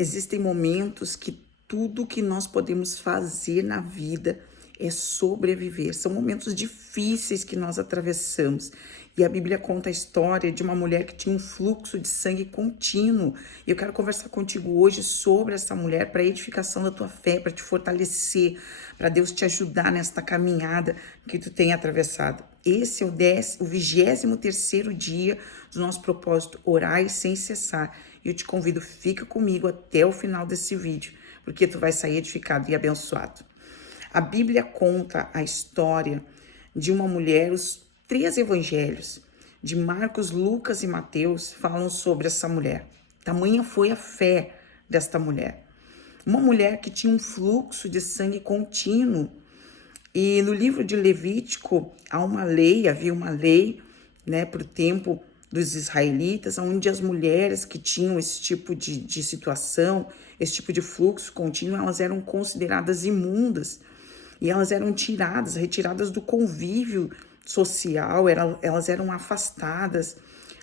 Existem momentos que tudo que nós podemos fazer na vida é sobreviver. São momentos difíceis que nós atravessamos. E a Bíblia conta a história de uma mulher que tinha um fluxo de sangue contínuo. E eu quero conversar contigo hoje sobre essa mulher para a edificação da tua fé, para te fortalecer, para Deus te ajudar nesta caminhada que tu tem atravessado. Esse é o 23º dia do nosso propósito, orar sem cessar. E eu te convido, fica comigo até o final desse vídeo, porque tu vai sair edificado e abençoado. A Bíblia conta a história de uma mulher, os 3 evangelhos, de Marcos, Lucas e Mateus, falam sobre essa mulher. Tamanha foi a fé desta mulher. Uma mulher que tinha um fluxo de sangue contínuo. E no livro de Levítico havia uma lei, né, para o tempo dos israelitas, onde as mulheres que tinham esse tipo de situação, esse tipo de fluxo contínuo, elas eram consideradas imundas e elas eram retiradas do convívio social, elas eram afastadas,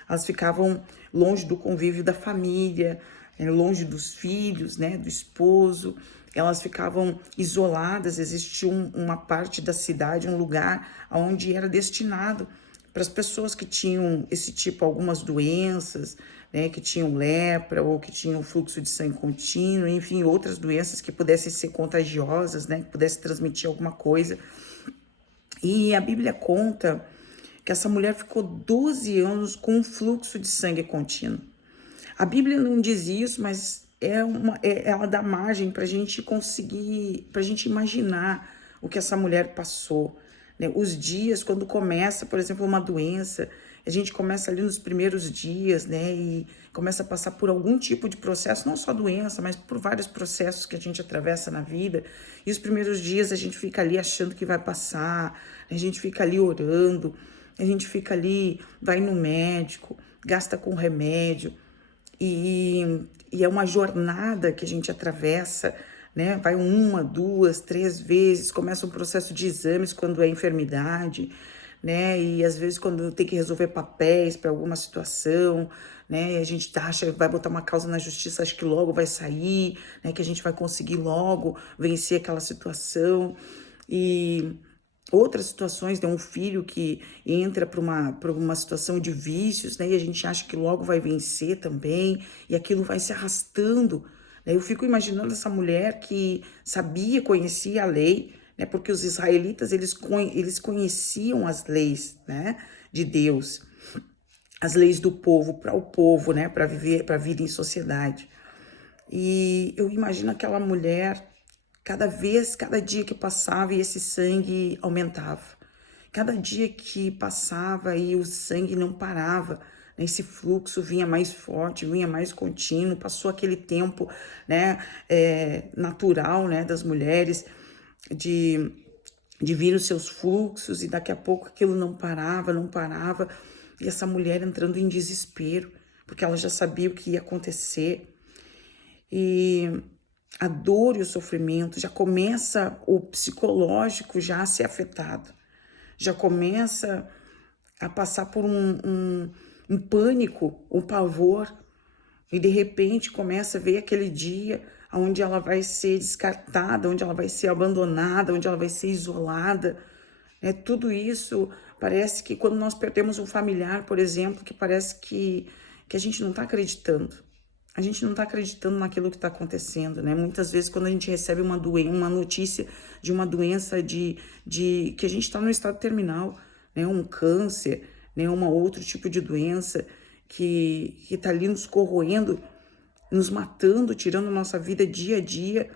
elas ficavam longe do convívio da família, longe dos filhos, né, do esposo, elas ficavam isoladas. Existia uma parte da cidade, um lugar onde era destinado para as pessoas que tinham esse tipo, algumas doenças, né, que tinham lepra ou que tinham fluxo de sangue contínuo, enfim, outras doenças que pudessem ser contagiosas, né, que pudessem transmitir alguma coisa. E a Bíblia conta que essa mulher ficou 12 anos com um fluxo de sangue contínuo. A Bíblia não diz isso, mas ela dá margem para a gente conseguir, para a gente imaginar o que essa mulher passou, né? Os dias, quando começa, por exemplo, uma doença, a gente começa ali nos primeiros dias, né? E começa a passar por algum tipo de processo, não só doença, mas por vários processos que a gente atravessa na vida. E os primeiros dias a gente fica ali achando que vai passar, a gente fica ali orando, a gente fica ali, vai no médico, gasta com remédio. E é uma jornada que a gente atravessa, né? Vai 1, 2, 3 vezes, começa um processo de exames quando é enfermidade, né? E às vezes quando tem que resolver papéis para alguma situação, né? E a gente acha, vai botar uma causa na justiça, acha que logo vai sair, né? Que a gente vai conseguir logo vencer aquela situação. E outras situações, tem um filho que entra para uma situação de vícios, né? E a gente acha que logo vai vencer também, e aquilo vai se arrastando, né? Eu fico imaginando essa mulher que sabia, conhecia a lei, né? Porque os israelitas, eles conheciam as leis, né? De Deus, as leis do povo, para o povo, né? Para viver, para vida em sociedade. E eu imagino aquela mulher, cada dia que passava e esse sangue aumentava. Cada dia que passava e o sangue não parava, né? Esse fluxo vinha mais forte, vinha mais contínuo. Passou aquele tempo, né, natural, né, das mulheres de, de vir os seus fluxos, e daqui a pouco aquilo não parava, não parava. E essa mulher entrando em desespero, porque ela já sabia o que ia acontecer. E a dor e o sofrimento, já começa o psicológico já a ser afetado, já começa a passar por um pânico, um pavor, e de repente começa a ver aquele dia onde ela vai ser descartada, onde ela vai ser abandonada, onde ela vai ser isolada, né? Tudo isso parece que quando nós perdemos um familiar, por exemplo, que parece que a gente não está acreditando. A gente não está acreditando naquilo que está acontecendo, né? Muitas vezes, quando a gente recebe uma notícia de uma doença que a gente está no estado terminal, né? Um câncer, né? Outro tipo de doença que está ali nos corroendo, nos matando, tirando a nossa vida dia a dia,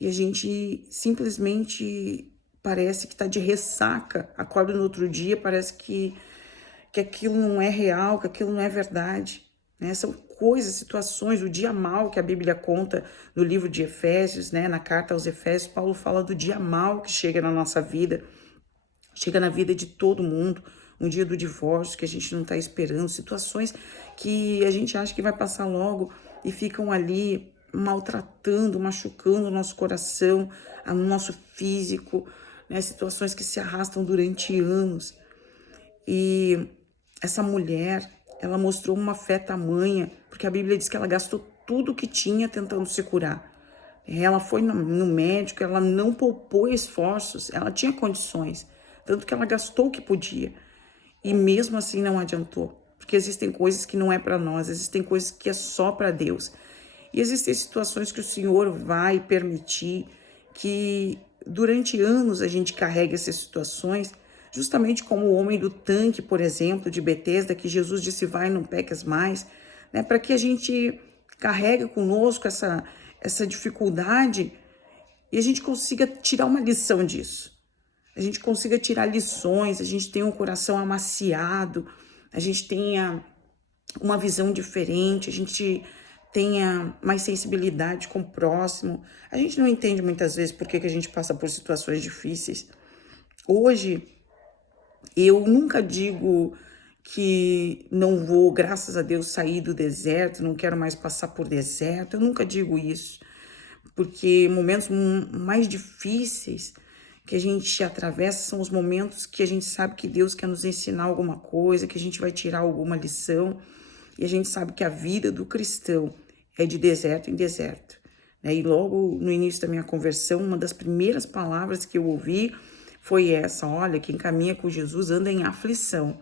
e a gente simplesmente parece que está de ressaca, acorda no outro dia, parece que aquilo não é real, que aquilo não é verdade, né? São coisas, situações, o dia mal que a Bíblia conta no livro de Efésios, né? Na carta aos Efésios, Paulo fala do dia mal que chega na nossa vida, chega na vida de todo mundo, um dia do divórcio que a gente não está esperando, situações que a gente acha que vai passar logo e ficam ali maltratando, machucando o nosso coração, o nosso físico, né? Situações que se arrastam durante anos. E essa mulher, ela mostrou uma fé tamanha, porque a Bíblia diz que ela gastou tudo que tinha tentando se curar. Ela foi no médico, ela não poupou esforços, ela tinha condições, tanto que ela gastou o que podia. E mesmo assim não adiantou, porque existem coisas que não é para nós, existem coisas que é só para Deus. E existem situações que o Senhor vai permitir que durante anos a gente carregue essas situações, justamente como o homem do tanque, por exemplo, de Betesda, que Jesus disse: vai, não peques mais, né? Para que a gente carregue conosco essa dificuldade e a gente consiga tirar uma lição disso. A gente consiga tirar lições, a gente tenha um coração amaciado, a gente tenha uma visão diferente, a gente tenha mais sensibilidade com o próximo. A gente não entende muitas vezes por que a gente passa por situações difíceis. Hoje, eu nunca digo que não vou, graças a Deus, sair do deserto, não quero mais passar por deserto. Eu nunca digo isso, porque momentos mais difíceis que a gente atravessa são os momentos que a gente sabe que Deus quer nos ensinar alguma coisa, que a gente vai tirar alguma lição, e a gente sabe que a vida do cristão é de deserto em deserto, né? E logo no início da minha conversão, uma das primeiras palavras que eu ouvi foi essa: olha, quem caminha com Jesus anda em aflição,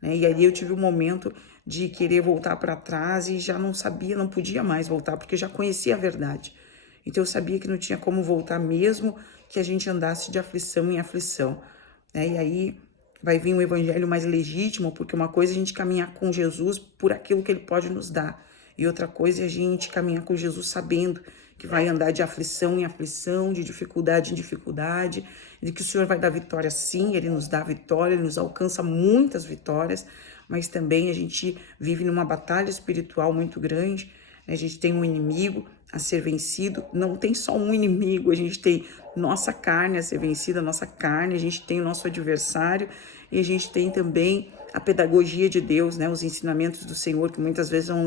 né? E aí eu tive um momento de querer voltar para trás e já não sabia, não podia mais voltar, porque eu já conhecia a verdade. Então eu sabia que não tinha como voltar mesmo que a gente andasse de aflição em aflição, né? E aí vai vir um evangelho mais legítimo, porque uma coisa é a gente caminhar com Jesus por aquilo que ele pode nos dar, e outra coisa é a gente caminhar com Jesus sabendo que vai andar de aflição em aflição, de dificuldade em dificuldade, de que o Senhor vai dar vitória sim, ele nos dá vitória, ele nos alcança muitas vitórias, mas também a gente vive numa batalha espiritual muito grande, né? A gente tem um inimigo a ser vencido, não tem só um inimigo, a gente tem nossa carne a ser vencida, nossa carne, a gente tem o nosso adversário e a gente tem também a pedagogia de Deus, né? Os ensinamentos do Senhor que muitas vezes vão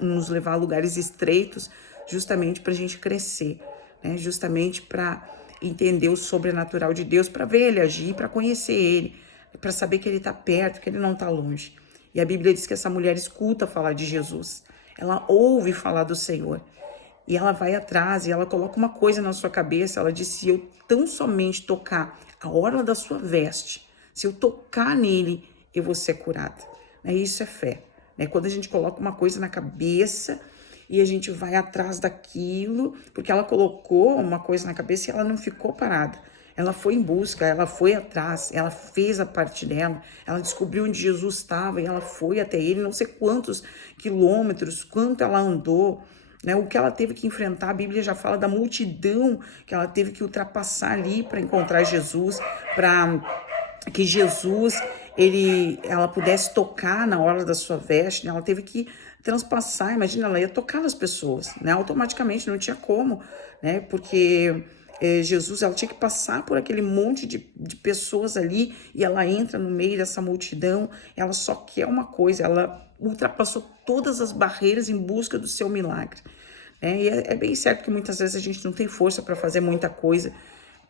nos levar a lugares estreitos justamente para a gente crescer, né? Justamente para entender o sobrenatural de Deus, para ver ele agir, para conhecer ele, para saber que ele está perto, que ele não está longe. E a Bíblia diz que essa mulher escuta falar de Jesus, ela ouve falar do Senhor. E ela vai atrás e ela coloca uma coisa na sua cabeça. Ela diz: se eu tão somente tocar a orla da sua veste, se eu tocar nele, eu vou ser curada. Né? Isso é fé. Né? Quando a gente coloca uma coisa na cabeça e a gente vai atrás daquilo, porque ela colocou uma coisa na cabeça e ela não ficou parada. Ela foi em busca, ela foi atrás, ela fez a parte dela, ela descobriu onde Jesus estava e ela foi até ele, não sei quantos quilômetros, quanto ela andou, né? O que ela teve que enfrentar, a Bíblia já fala da multidão que ela teve que ultrapassar ali para encontrar Jesus, para que Jesus ela pudesse tocar na orla da sua veste, né? Ela teve que transpassar, imagina, ela ia tocar nas pessoas, né? Automaticamente, não tinha como, né? Porque Jesus, ela tinha que passar por aquele monte de pessoas ali e ela entra no meio dessa multidão, ela só quer uma coisa, ela ultrapassou todas as barreiras em busca do seu milagre. E é bem certo que muitas vezes a gente não tem força para fazer muita coisa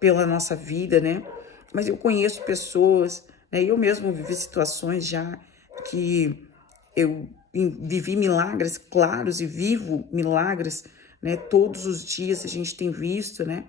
pela nossa vida, né? Mas eu conheço pessoas, né? Eu mesmo vivi situações já que eu vivi milagres claros e vivo milagres, né? Todos os dias a gente tem visto, né?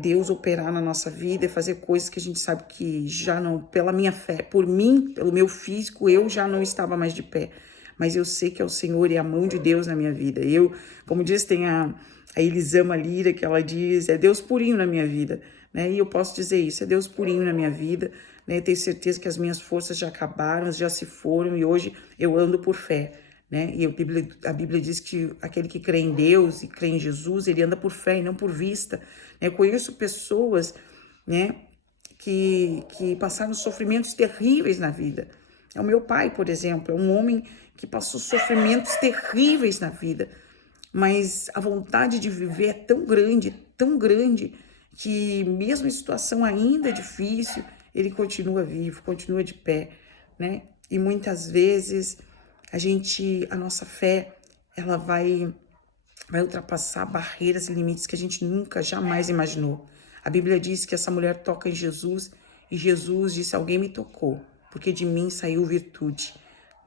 Deus operar na nossa vida e fazer coisas que a gente sabe que já não, pela minha fé, por mim, pelo meu físico, eu já não estava mais de pé. Mas eu sei que é o Senhor e a mão de Deus na minha vida. Eu, como diz, tem a Elisama Lira, que ela diz, é Deus purinho na minha vida, né? E eu posso dizer isso, é Deus purinho na minha vida, né? Eu tenho certeza que as minhas forças já acabaram, já se foram e hoje eu ando por fé, né? E a Bíblia diz que aquele que crê em Deus e crê em Jesus, ele anda por fé e não por vista. Eu conheço pessoas, né, que passaram sofrimentos terríveis na vida. É o meu pai, por exemplo, é um homem que passou sofrimentos terríveis na vida, mas a vontade de viver é tão grande, que mesmo em situação ainda difícil, ele continua vivo, continua de pé, né? E muitas vezes a nossa fé, ela vai ultrapassar barreiras e limites que a gente nunca, jamais imaginou. A Bíblia diz que essa mulher toca em Jesus e Jesus disse: alguém me tocou, porque de mim saiu virtude.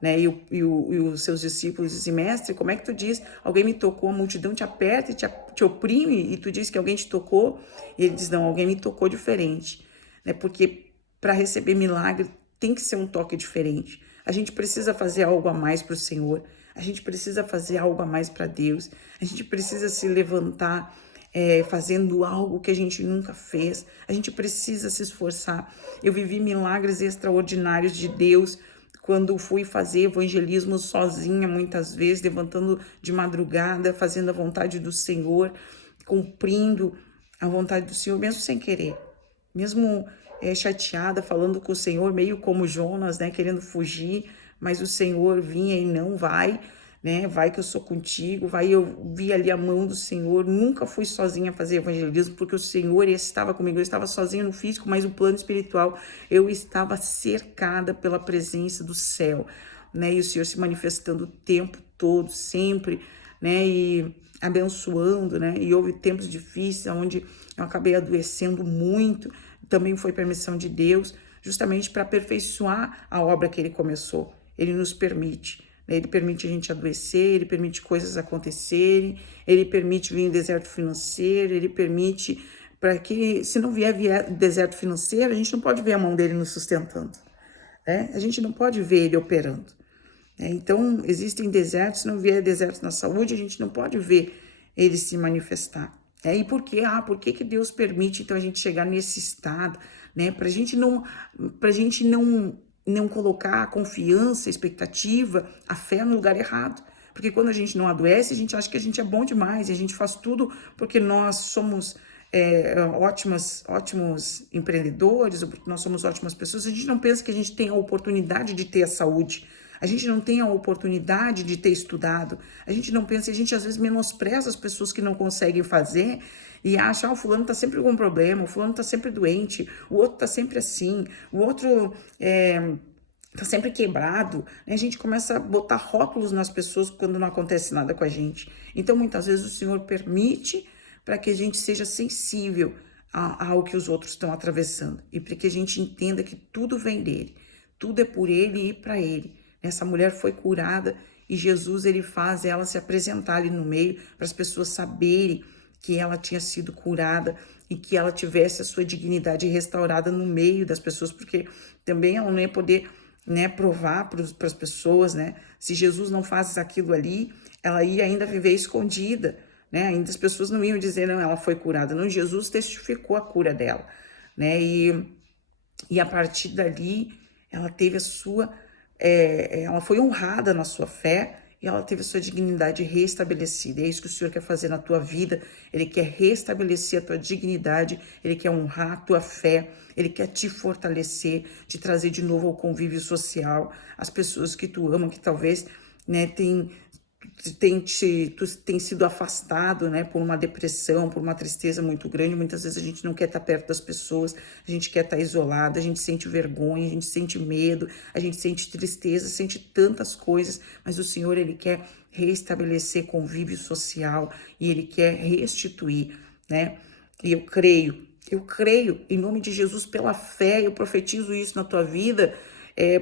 né? E os seus discípulos dizem, mestre, como é que tu diz? Alguém me tocou, a multidão te aperta e te oprime, e tu diz que alguém te tocou? E ele diz, não, alguém me tocou diferente, né? Porque para receber milagre tem que ser um toque diferente. A gente precisa fazer algo a mais para o Senhor, a gente precisa fazer algo a mais para Deus, a gente precisa se levantar fazendo algo que a gente nunca fez, a gente precisa se esforçar. Eu vivi milagres extraordinários de Deus quando fui fazer evangelismo sozinha, muitas vezes, levantando de madrugada, fazendo a vontade do Senhor, cumprindo a vontade do Senhor, mesmo sem querer, mesmo chateada, falando com o Senhor, meio como Jonas, né, querendo fugir, mas o Senhor vinha e não vai, né, vai que eu sou contigo, vai, eu vi ali a mão do Senhor, nunca fui sozinha fazer evangelismo, porque o Senhor estava comigo, eu estava sozinha no físico, mas no plano espiritual, eu estava cercada pela presença do céu, né, e o Senhor se manifestando o tempo todo, sempre, né, e abençoando, né, e houve tempos difíceis, onde eu acabei adoecendo muito, também foi permissão de Deus, justamente para aperfeiçoar a obra que Ele começou. Ele nos permite, né? Ele permite a gente adoecer, Ele permite coisas acontecerem, Ele permite vir deserto financeiro, Ele permite para que, se não vier deserto financeiro, a gente não pode ver a mão dele nos sustentando, né? A gente não pode ver Ele operando, né? Então, existem desertos, se não vier deserto na saúde, a gente não pode ver Ele se manifestar. E por quê? Por que Deus permite, então, a gente chegar nesse estado, né? Pra gente não colocar a confiança, a expectativa, a fé no lugar errado. Porque quando a gente não adoece, a gente acha que a gente é bom demais, e a gente faz tudo porque nós somos ótimos empreendedores, ou porque nós somos ótimas pessoas, a gente não pensa que a gente tem a oportunidade de ter a saúde, a gente não tem a oportunidade de ter estudado, a gente não pensa, a gente às vezes menospreza as pessoas que não conseguem fazer e acha, o fulano tá sempre com um problema, o fulano tá sempre doente, o outro tá sempre assim, o outro tá sempre quebrado, né? A gente começa a botar rótulos nas pessoas quando não acontece nada com a gente. Então, muitas vezes o Senhor permite para que a gente seja sensível ao que os outros estão atravessando e para que a gente entenda que tudo vem dele, tudo é por ele e para ele. Essa mulher foi curada e Jesus, ele faz ela se apresentar ali no meio para as pessoas saberem que ela tinha sido curada e que ela tivesse a sua dignidade restaurada no meio das pessoas, porque também ela não ia poder, né, provar para as pessoas, né? Se Jesus não faz aquilo ali, ela ia ainda viver escondida, né? Ainda as pessoas não iam dizer, não, ela foi curada. Não, Jesus testificou a cura dela, né? E a partir dali, ela teve a sua, ela foi honrada na sua fé e ela teve a sua dignidade restabelecida. É isso que o Senhor quer fazer na tua vida. Ele quer restabelecer a tua dignidade, Ele quer honrar a tua fé, Ele quer te fortalecer, te trazer de novo ao convívio social, as pessoas que tu ama, que talvez, né, tu tem sido afastado, né, por uma depressão, por uma tristeza muito grande. Muitas vezes a gente não quer estar perto das pessoas, a gente quer estar isolado, a gente sente vergonha, a gente sente medo, a gente sente tristeza, sente tantas coisas, mas o Senhor, Ele quer restabelecer convívio social e Ele quer restituir, né? E eu creio, em nome de Jesus, pela fé, eu profetizo isso na tua vida,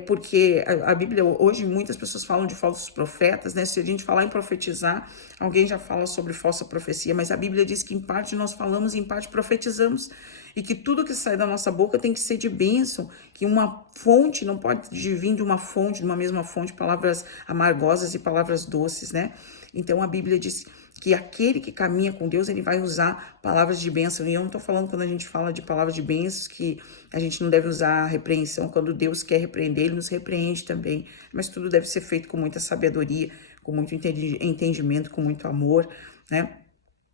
porque a Bíblia, hoje muitas pessoas falam de falsos profetas, né? Se a gente falar em profetizar, alguém já fala sobre falsa profecia, mas a Bíblia diz que em parte nós falamos e em parte profetizamos, e que tudo que sai da nossa boca tem que ser de bênção, que uma fonte não pode vir de uma fonte, de uma mesma fonte, palavras amargosas e palavras doces, né? Então a Bíblia diz que aquele que caminha com Deus, ele vai usar palavras de bênção. E eu não estou falando, quando a gente fala de palavras de bênçãos, que a gente não deve usar a repreensão. Quando Deus quer repreender, Ele nos repreende também. Mas tudo deve ser feito com muita sabedoria, com muito entendimento, com muito amor, né?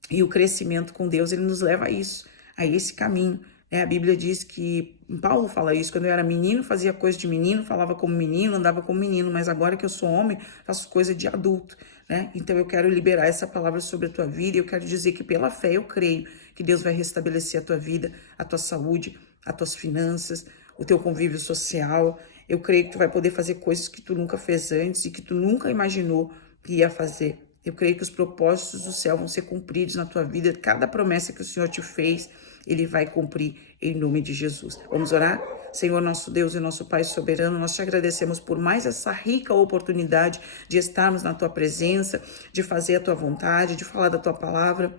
E o crescimento com Deus, ele nos leva a isso, a esse caminho, né? A Bíblia diz que, Paulo fala isso, quando eu era menino, fazia coisa de menino, falava como menino, andava como menino, mas agora que eu sou homem, faço coisa de adulto, né? Então eu quero liberar essa palavra sobre a tua vida, e eu quero dizer que pela fé eu creio que Deus vai restabelecer a tua vida, a tua saúde, as tuas finanças, o teu convívio social. Eu creio que tu vai poder fazer coisas que tu nunca fez antes e que tu nunca imaginou que ia fazer. Eu creio que os propósitos do céu vão ser cumpridos na tua vida. Cada promessa que o Senhor te fez, Ele vai cumprir em nome de Jesus. Vamos orar? Senhor, nosso Deus e nosso Pai soberano, nós te agradecemos por mais essa rica oportunidade de estarmos na tua presença, de fazer a tua vontade, de falar da tua palavra.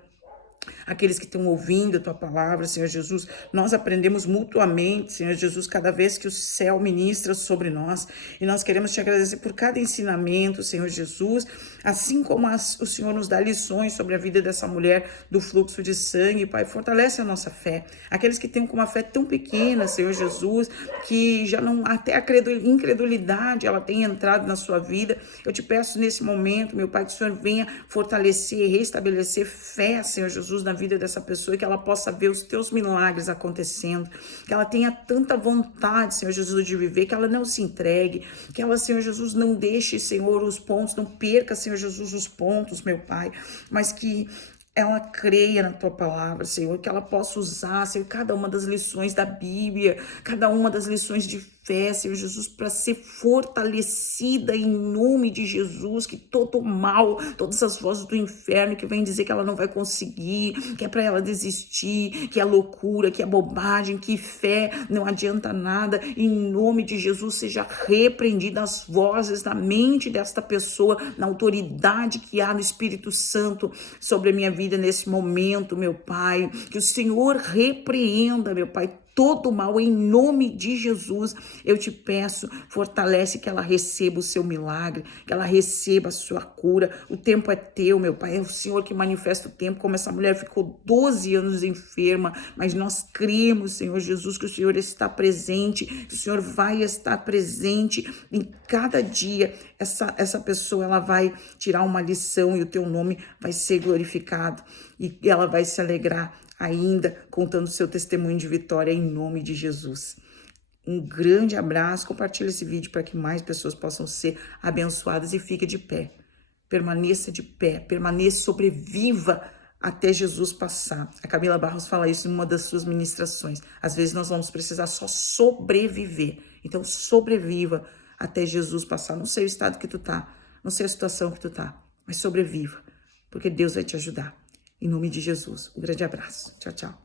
Aqueles que estão ouvindo a tua palavra, Senhor Jesus, nós aprendemos mutuamente, Senhor Jesus, cada vez que o céu ministra sobre nós, e nós queremos te agradecer por cada ensinamento, Senhor Jesus, assim como o Senhor nos dá lições sobre a vida dessa mulher do fluxo de sangue, Pai, fortalece a nossa fé. Aqueles que têm uma fé tão pequena, Senhor Jesus, que já não, até a incredulidade, ela tem entrado na sua vida, eu te peço nesse momento, meu Pai, que o Senhor venha fortalecer, restabelecer fé, Senhor Jesus, na vida dessa pessoa, que ela possa ver os teus milagres acontecendo, que ela tenha tanta vontade, Senhor Jesus, de viver, que ela não se entregue, que ela, Senhor Jesus, não deixe, Senhor, os pontos, não perca, Senhor Jesus, os pontos, meu Pai, mas que ela creia na tua palavra, Senhor, que ela possa usar, Senhor, cada uma das lições da Bíblia, cada uma das lições de fé, Senhor Jesus, para ser fortalecida em nome de Jesus, que todo mal, todas as vozes do inferno que vêm dizer que ela não vai conseguir, que é para ela desistir, que é loucura, que é bobagem, que fé não adianta nada, em nome de Jesus seja repreendida as vozes na mente desta pessoa, na autoridade que há no Espírito Santo sobre a minha vida nesse momento, meu Pai, que o Senhor repreenda, meu Pai, todo mal em nome de Jesus. Eu te peço, fortalece que ela receba o seu milagre, que ela receba a sua cura. O tempo é teu, meu Pai, é o Senhor que manifesta o tempo, como essa mulher ficou 12 anos enferma, mas nós cremos, Senhor Jesus, que o Senhor está presente, que o Senhor vai estar presente em cada dia. Essa pessoa, ela vai tirar uma lição e o teu nome vai ser glorificado e ela vai se alegrar ainda contando seu testemunho de vitória em nome de Jesus. Um grande abraço, compartilhe esse vídeo para que mais pessoas possam ser abençoadas e fique de pé. Permaneça de pé, permaneça, sobreviva até Jesus passar. A Camila Barros fala isso em uma das suas ministrações. Às vezes nós vamos precisar só sobreviver. Então sobreviva até Jesus passar. Não sei o estado que tu tá, não sei a situação que tu tá, mas sobreviva, porque Deus vai te ajudar. Em nome de Jesus. Um grande abraço. Tchau, tchau.